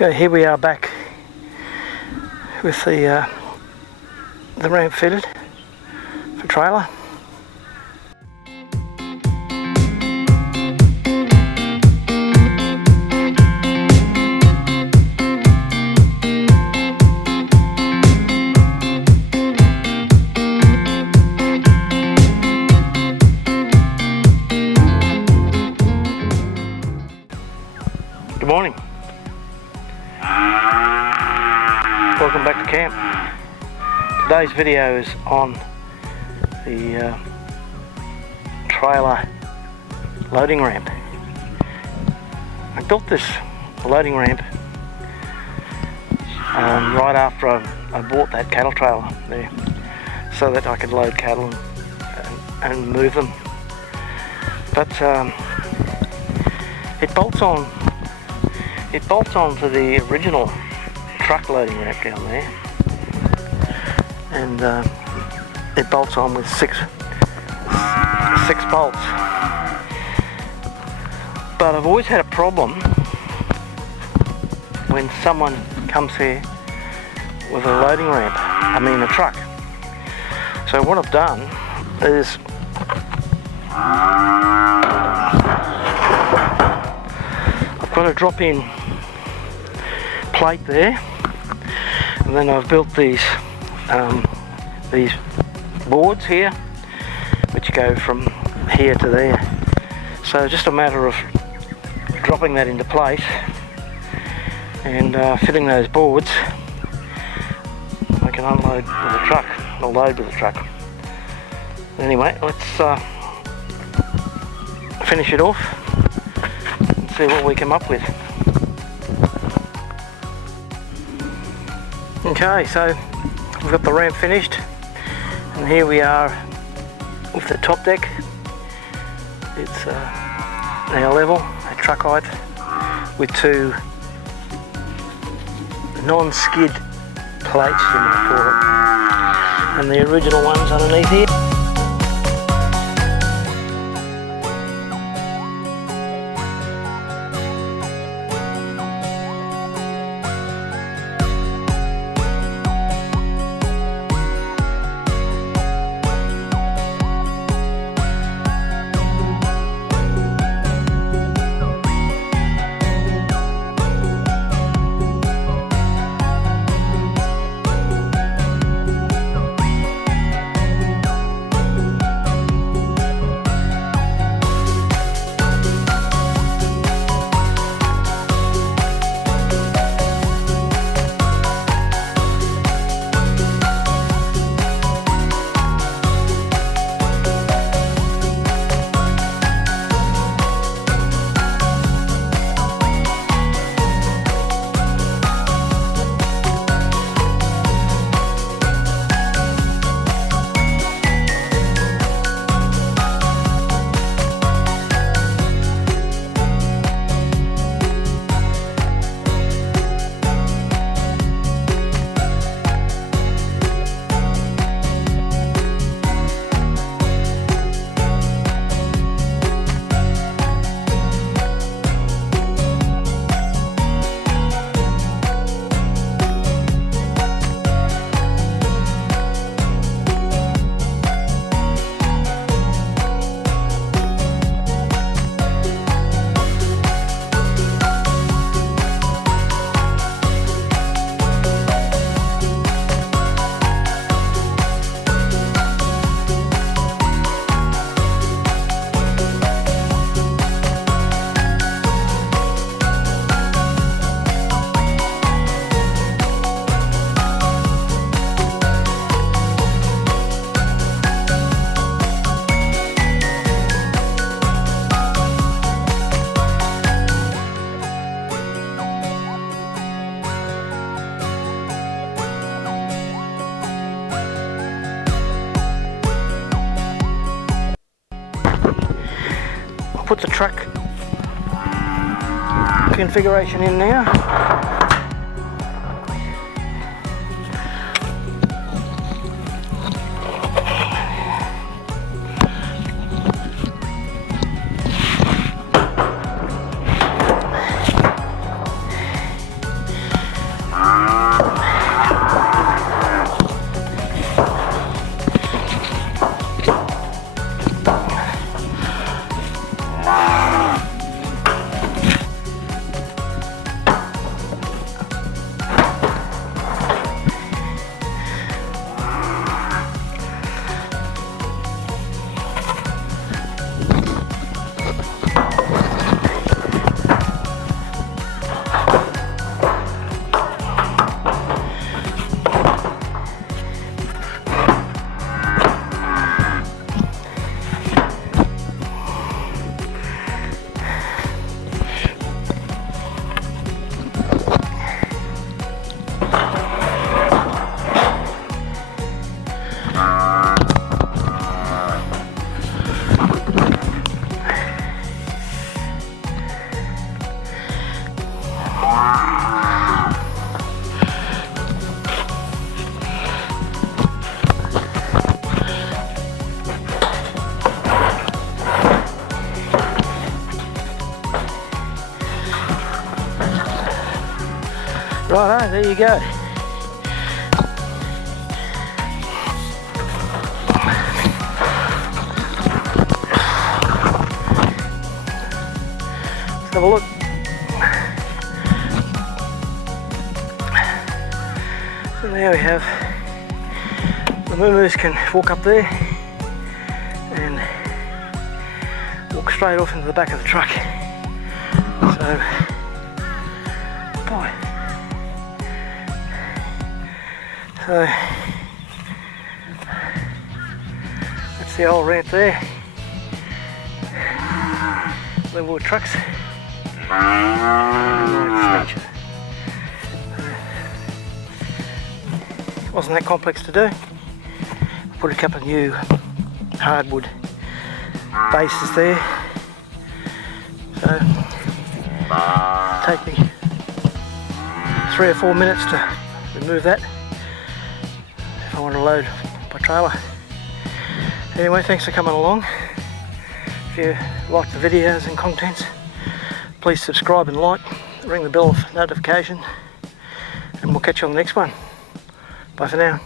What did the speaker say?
Okay, here we are back with the ramp fitted for trailer. Good morning. Welcome back to camp. Today's video is on the trailer loading ramp. I built this loading ramp right after I bought that cattle trailer there, so that I could load cattle and move them. But it bolts on to the original truck loading ramp down there, and it bolts on with six bolts. But I've always had a problem when someone comes here with a loading ramp, a truck. So what I've done is I've got a drop-in plate there, and then I've built these boards here which go from here to there. So just a matter of dropping that into place and fitting those boards. I can unload with a truck, or load with a truck. Anyway, let's finish it off and see what we come up with. Okay, so we've got the ramp finished, and here we are with the top deck. It's now level at truck height with two non-skid plates, you might call it, and the original ones underneath here. Put the truck configuration in now. Righto, there you go. Let's have a look. So there we have, the moo-moos can walk up there and walk straight off into the back of the truck. So, boy. So, that's the old ramp there. Level with trucks. Wasn't that complex to do. Put a couple of new hardwood bases there. So take me 3 or 4 minutes to remove that if I want to load my trailer. Anyway, thanks for coming along. If you like the videos and contents, please subscribe and like, ring the bell of notification, and we'll catch you on the next one. Bye for now.